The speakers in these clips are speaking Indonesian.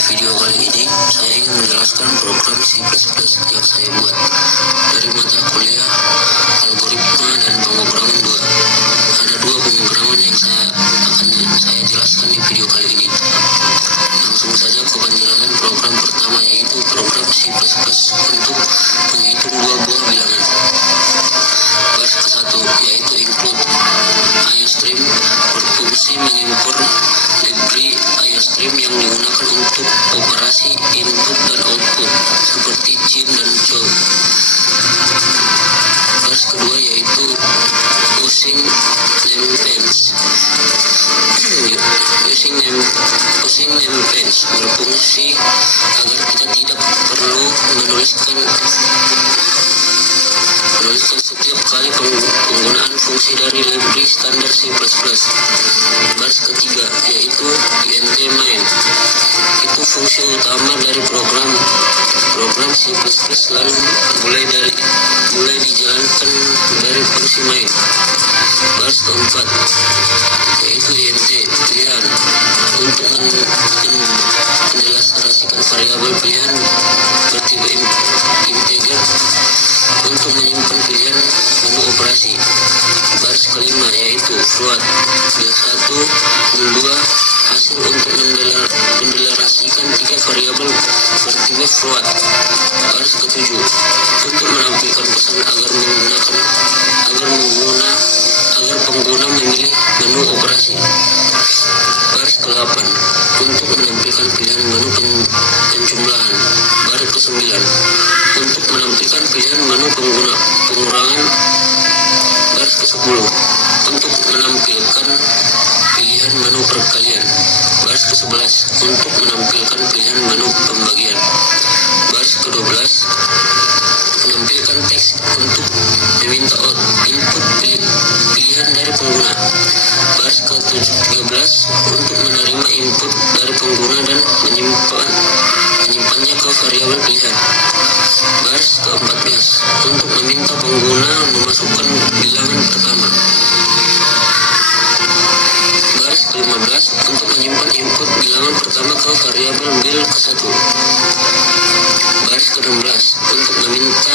video kali ini, saya ingin menjelaskan program C++ yang saya buat dari mata kuliah algoritma dan pemrograman 2. Ada dua pemrograman yang akan saya jelaskan di video kali ini. Langsung saja ke penjelasan program pertama, yaitu program C++ untuk menghitung dua buah bilangan. Baris ke-1 yaitu include. IOStream berfungsi mengimpor library IOStream yang digunakan untuk operasi input dan output seperti cin dan cow. Baris kedua yaitu using namespace. Using namespace berfungsi agar kita tidak perlu menuliskan setiap kali penggunaan fungsi dari library standar C++. Baris ketiga yaitu int main. Itu fungsi utama dari program C++, lalu mulai dijalankan dari fungsi main. Baris keempat yaitu int pilihan untuk menjelaskan variabel pilihan bertipe integer untuk menyimpan pilihan menu operasi. Baris kelima yaitu float. Bil 1, bil 2 hasil untuk mendeklarasikan tiga variabel bertipe float. Baris ketujuh untuk menampilkan pesan agar pengguna memilih menu operasi. Baris ke-8 untuk menampilkan pilihan menu penjumlahan. Baris ke-9 untuk menampilkan pilihan menu pengurangan. Baris ke-10 untuk menampilkan pilihan menu perkalian. Baris ke-11 untuk menampilkan pilihan menu pembagian. Baris ke-12 menampilkan teks untuk meminta input pilihan dari pengguna. Baris ke-13 untuk menerima input dari pengguna dan menyimpannya ke variabel pilihan. Baris ke-14 untuk meminta pengguna memasukkan bilangan pertama. Baris ke-15 untuk menyimpan input bilangan pertama ke variabel bil ke-1. Baris ke-16 untuk meminta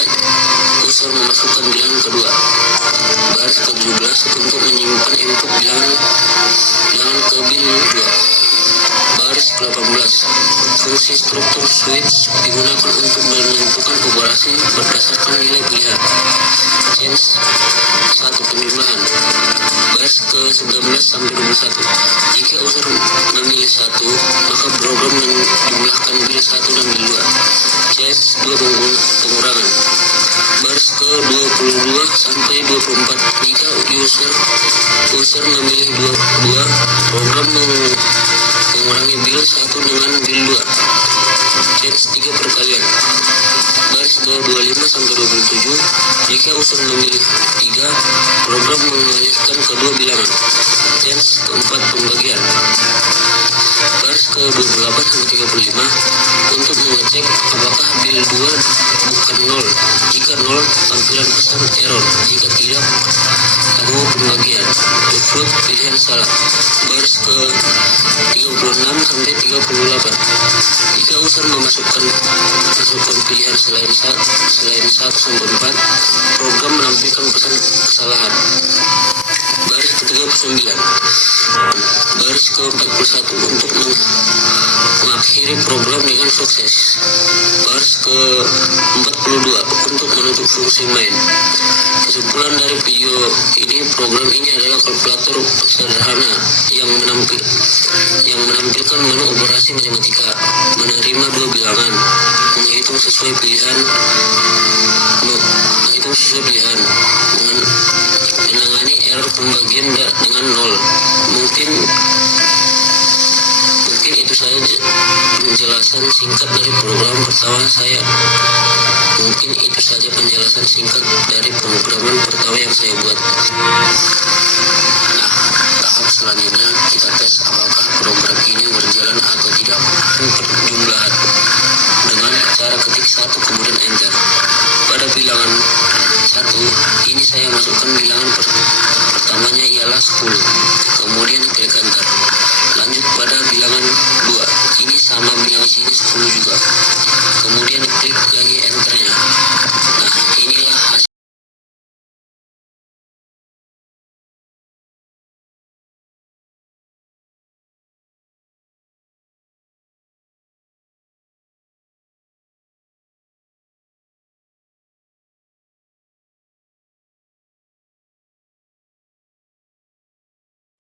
user memasukkan bilangan kedua. Baris ke-17 untuk menyimpan input bilangan ke bil 2. Baris ke-18 fungsi struktur switch digunakan untuk menentukan operasi berdasarkan nilai pilihan. Change 1 penjumlahan. Baris ke-19 sampai 21 jika user memilih 1, maka program menjumlahkan bil 1 dan bil 2. Change 2 pengurangan. Baris ke-22 sampai 24 jika user memilih 2, program mengurangi bil 1 dengan bil 2. Change 3 perkalian. Baris ke-25 sampai 27 jika user memilih 3, program mengalihkan kedua bilangan. Change 4 pembagian. Baris ke-28 sampai 35 untuk mengecek apakah bil 2 bukan 0. Jika 0, tampilan pesan error. Jika tidak, tunggu pembagian. Float pilihan salah. Baris ke-36 sampai 38 jika user memasukkan pilihan selain 1 sampai 4, program menampilkan pesan kesalahan. Baris ke-39 baris ke-41 untuk mengakhiri program dengan sukses. Baris ke-42 untuk menutup fungsi main. Kesimpulan dari video ini, program ini adalah kalkulator sederhana yang menampilkan menu operasi matematika, menerima dua bilangan, menghitung sesuai pilihan, menangani error pembagian dengan 0. Mungkin itu saja penjelasan singkat dari program pertama saya. Yang saya buat. Nah, tahap selanjutnya kita tes apakah program ini berjalan atau tidak. Perjumlahan dengan cara ketik 1 kemudian enter. Pada bilangan 1 ini saya masukkan bilangan pertamanya ialah 10, kemudian klik enter. Lanjut pada bilangan 2, ini sama bilangan di sini 10 juga. Kemudian klik lagi enternya. Nah, inilah hasil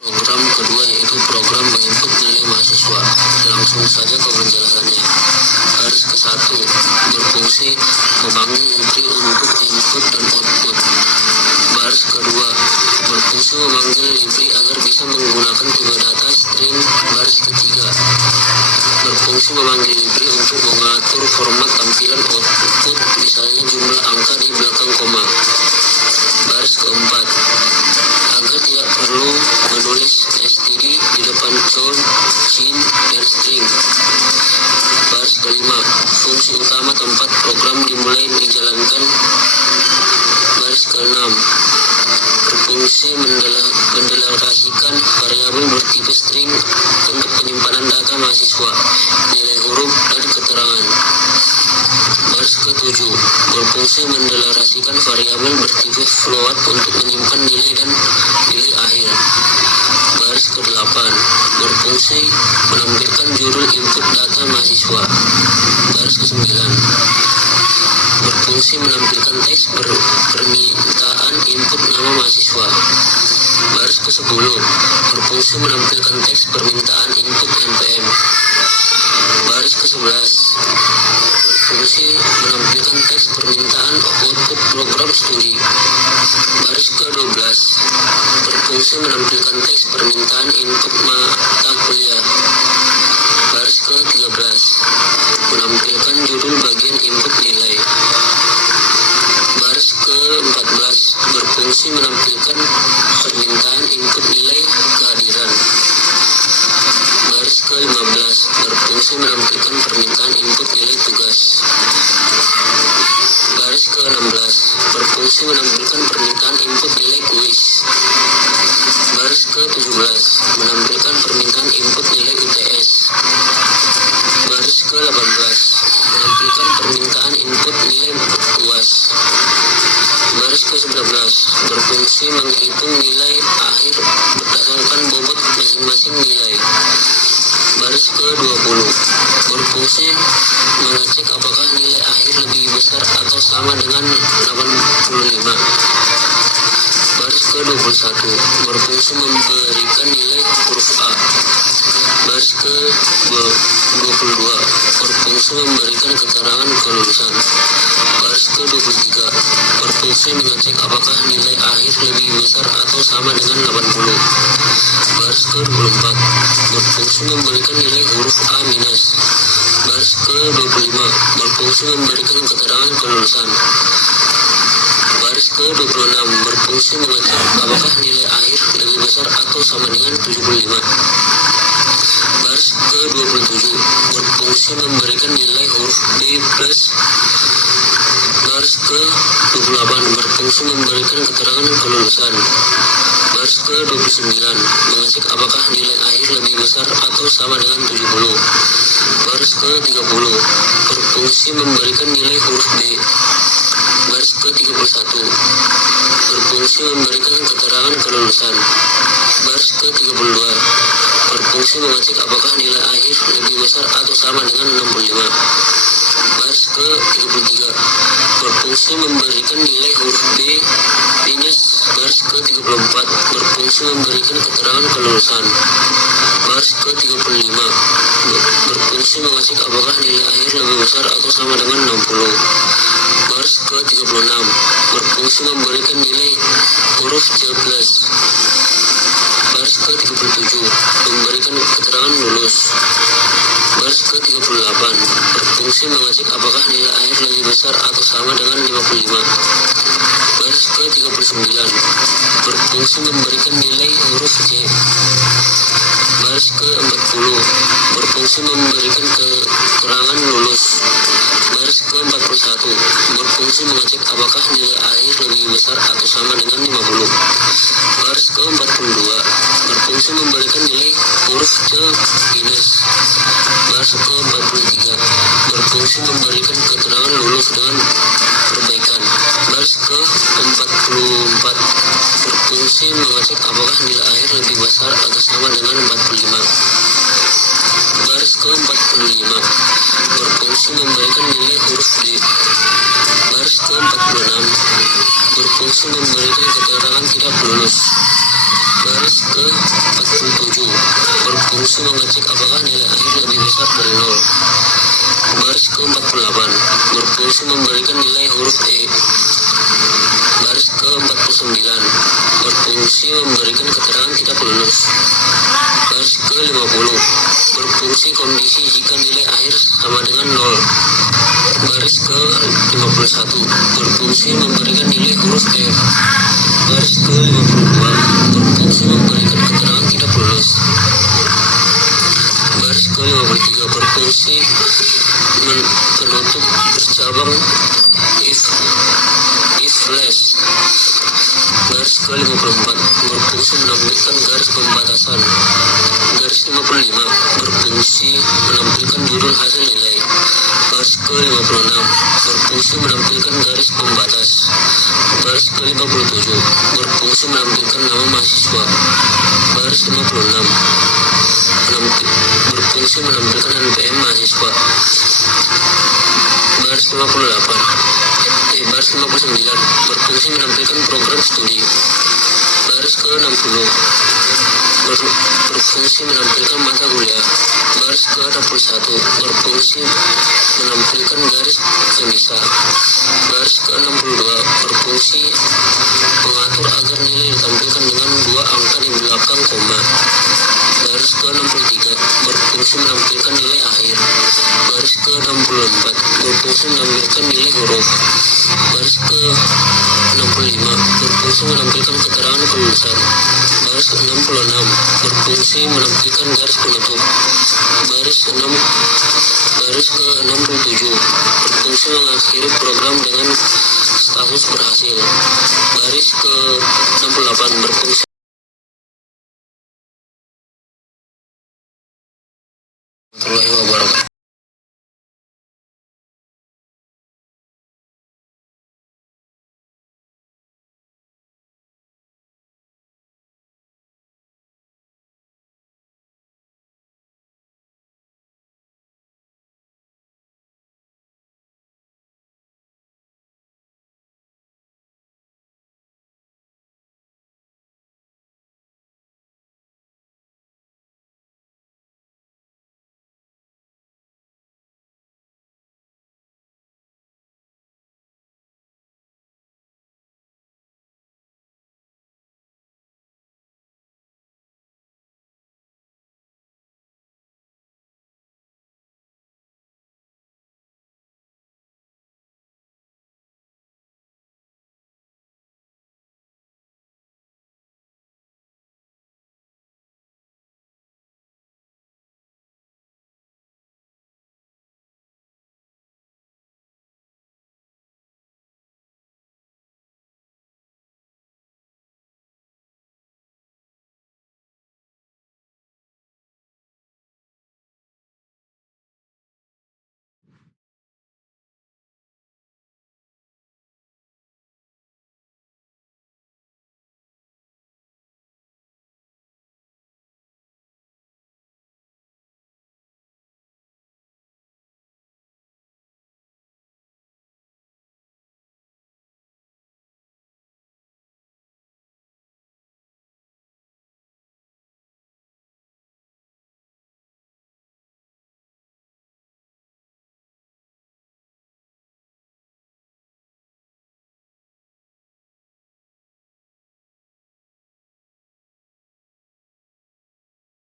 program kedua, yaitu program menginput nilai mahasiswa. Langsung saja ke penjelasannya. Baris ke-1, berfungsi memanggil libri untuk input dan output. Baris kedua, berfungsi memanggil libri agar bisa menggunakan tipe data string. Baris ketiga, berfungsi memanggil libri untuk mengatur format tampilan output, misalnya jumlah angka di belakang koma. Baris keempat, agar tidak perlu menulis std di depan count, sin, dan string. Baris kelima, fungsi utama tempat program dimulai dijalankan. Baris keenam, berfungsi mendeklarasikan variabel bertipe string untuk penyimpanan data mahasiswa, nilai huruf, dan keterangan. Baris ke-7, berfungsi mendeklarasikan variabel bertipe float untuk menyimpan nilai dan nilai akhir. Baris ke-8, berfungsi menampilkan judul input data mahasiswa. Baris ke-9, berfungsi menampilkan teks permintaan input nama mahasiswa. Baris ke-10, berfungsi menampilkan teks permintaan input npm. Baris ke-11, berfungsi menampilkan teks permintaan output program studi. Baris ke-12, berfungsi menampilkan teks permintaan input mata kuliah. Baris ke-13, menampilkan judul bagian input nilai. Baris ke-14, berfungsi menampilkan permintaan input nilai kehadiran. Baris ke-15, berfungsi menampilkan permintaan input nilai tugas. Baris ke-16, berfungsi menampilkan permintaan input nilai kuis. Baris ke-17, menampilkan permintaan input nilai UTS. Baris ke-18, menampilkan permintaan input nilai UAS. Baris ke-19, berfungsi menghitung nilai akhir berdasarkan bobot masing-masing nilai. Baris ke-20, berfungsi mengecek apakah nilai akhir lebih besar atau sama dengan 85. Baris ke-21, berfungsi memberikan nilai huruf A. Baris ke-22, berfungsi memberikan keterangan kelulusan. Baris ke-23, berfungsi mengecek apakah nilai akhir lebih besar atau sama dengan 80. Baris ke-24, berfungsi memberikan nilai huruf A minus. Baris ke-25, berfungsi memberikan keterangan kelulusan. Baris ke-26, berfungsi mengecek apakah nilai akhir lebih besar atau sama dengan 75. Baris ke-27, berfungsi memberikan nilai huruf B plus. Baris ke-28, berfungsi memberikan keterangan kelulusan. Baris ke-29, mengecek apakah nilai akhir lebih besar atau sama dengan 70. Baris ke-30, berfungsi memberikan nilai huruf B. Baris ke-31, berfungsi memberikan keterangan kelulusan. Baris ke-32, berfungsi mengecek apakah nilai akhir lebih besar atau sama dengan 65. Baris ke-33, berfungsi memberikan nilai huruf B minus. Baris ke-34, berfungsi memberikan keterangan kelulusan. Baris ke-35, berfungsi mengecek apakah nilai akhir lebih besar atau sama dengan 60. Baris ke-36, berfungsi memberikan nilai huruf C+. Baris ke-37, memberikan keterangan lulus. Baris ke-38, berfungsi mengecek apakah nilai akhir lebih besar atau sama dengan 55. Baris ke-39, berfungsi memberikan nilai huruf C. Baris ke-40, berfungsi memberikan keterangan lulus. Baris ke-41, berfungsi mengecek apakah nilai akhir lebih besar atau sama dengan 50. Baris ke-42, berfungsi memberikan nilai huruf C minus. Baris ke-43, berfungsi memberikan keterangan lulus dengan perbaikan. Baris ke-44 berfungsi mengecek apakah nilai akhir lebih besar atau sama dengan 45. Baris ke-45 berfungsi memberikan nilai huruf D. Baris ke-46 berfungsi memberikan keterangan tidak lulus. Baris ke-47 berfungsi mengecek apakah nilai akhir lebih besar dari 0. Baris ke-48 berfungsi memberikan nilai huruf E. Baris ke-49 berfungsi memberikan keterangan tidak lulus. Baris ke-50 berfungsi kondisi jika nilai akhir sama dengan 0. Baris ke-51 berfungsi memberikan nilai huruf F. Baris ke-52 berfungsi memberikan keterangan tidak lulus. Baris ke-53 berfungsi penutup bercabang if less. Baris ke-54 berfungsi menampilkan garis pembatasan. Garis 55 berfungsi menampilkan judul hasil nilai. Baris ke-56 berfungsi menampilkan garis pembatas. Baris ke-57 berfungsi menampilkan nama mahasiswa. Baris 56 berfungsi menampilkan NPM mahasiswa. Baris 59 berfungsi menampilkan program studi. Baris ke-60 berfungsi menampilkan mata kuliah. Baris ke-61 berfungsi menampilkan garis pemisah. Baris ke-62 berfungsi mengatur agar nilai ditampilkan dengan 2 angka di belakang koma. Baris ke-63 berfungsi menampilkan nilai akhir. Baris ke-64 berfungsi menampilkan nilai huruf. Baris ke-65 berfungsi menampilkan keterangan kelulusan. Baris ke-66 berfungsi menampilkan garis penutup. Baris ke-67 berfungsi mengakhiri program dengan status berhasil. Baris ke-68 berfungsi